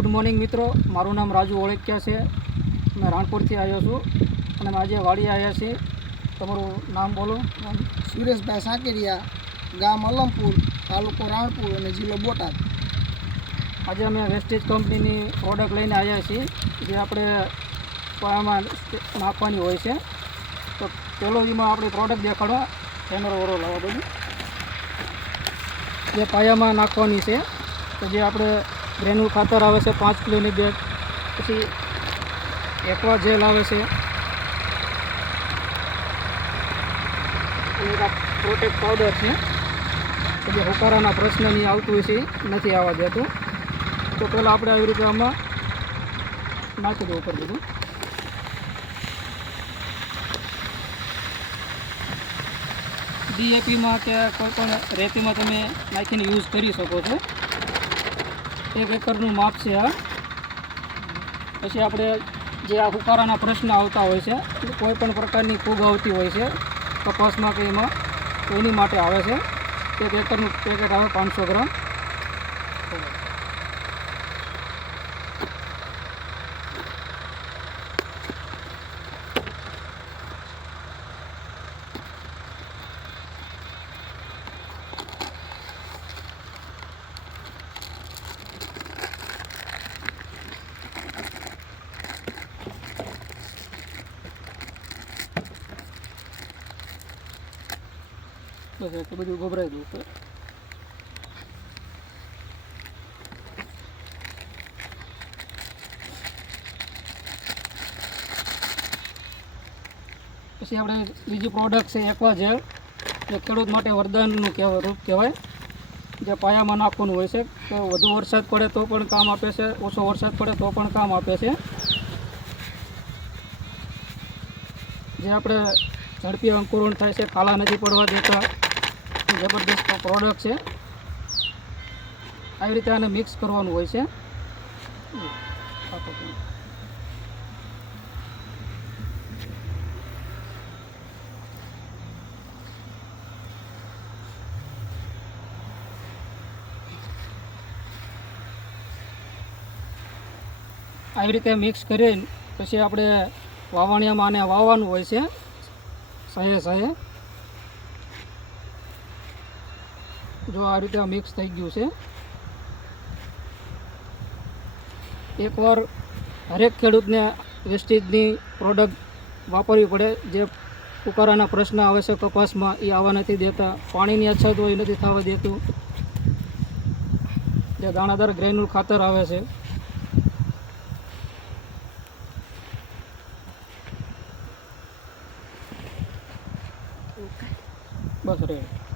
Good morning મિત્રો. મારું નામ રાજુ ઓળખ્યા છે. મેં રાણપુરથી આવ્યો છું. અને આજે વાડી આવ્યા છીએ. તમારું નામ બોલો. સુરેશભાઈ સાંકેરિયા ગામ અલમપુર તાલુકો રાણપુર અને જિલ્લો બોટાદ. આજે અમે વેસ્ટેજ કંપનીની પ્રોડક્ટ લઈને આવ્યા છીએ જે આપણે પાયામાં નાખવાની હોય છે. તો પહેલો એમાં આપણે પ્રોડક્ટ દેખાડવા. કેમેરો વરો લાવવા બધું. જે પાયામાં નાખવાની છે. તો જે આપણે ગ્રેન્યુલ ખાતર આવે છે પાંચ કિલોની બેગ પછી એકવા જેલ આવે છે. પ્રોટેક પાવડર છે. જે હોકારાના પ્રશ્ન નહીં આવતું છે નથી આવવા દેતું. તો પહેલાં આપણે આવી રીતે આમાં નાખી દઉં ઉપર બધું. ડીએપીમાં કે કોઈ પણ રેતીમાં તમે નાખીને યુઝ કરી શકો છો. એક એકરનું માપ છે આ પછી આપણે જે આ ઉકારાના પ્રશ્ન આવતા હોય છે, કોઈ પણ પ્રકારની ફૂગ આવતી હોય છે કપાસમાં કે એમાં એની માટે આવે છે. એક એકરનું પેકેટ આવે પાંચસો ગ્રામ. બસ એટલું બધું ગભરાઈ ઉપર પછી આપણે બીજી પ્રોડક્ટ છે એકવા જેલ જે ખેડૂત માટે વરદાનનું કહેવાય રૂપ કહેવાય. જે પાયામાં નાખવાનું હોય છે. કે વધુ વરસાદ પડે તો પણ કામ આપે છે. ઓછો વરસાદ પડે તો પણ કામ આપે છે. જે આપણે ઝડપી અંકુરણ થાય છે. કાલા નથી પડવા દેતા. જબરદસ્ત પ્રોડક્ટ છે. આવી રીતે આને મિક્સ કરવાનું હોય છે. આવી રીતે મિક્સ કરીને પછી આપણે વાવણિયામાં આને વાવવાનું હોય છે. સહે સહે. જો આ રીતે મિક્સ થઈ ગયું છે. એકવાર હરેક ખેડૂતને વેસ્ટેજની પ્રોડક્ટ વાપરવી પડે, જે ફુકારાના પ્રશ્ન આવે છે કપાસમાં એ આવવા નથી દેતા. પાણીની અછત હોય નથી થવા દેતું. જે દાણાદાર ગ્રેન્યુલ ખાતર આવે છે. બસ રેડી.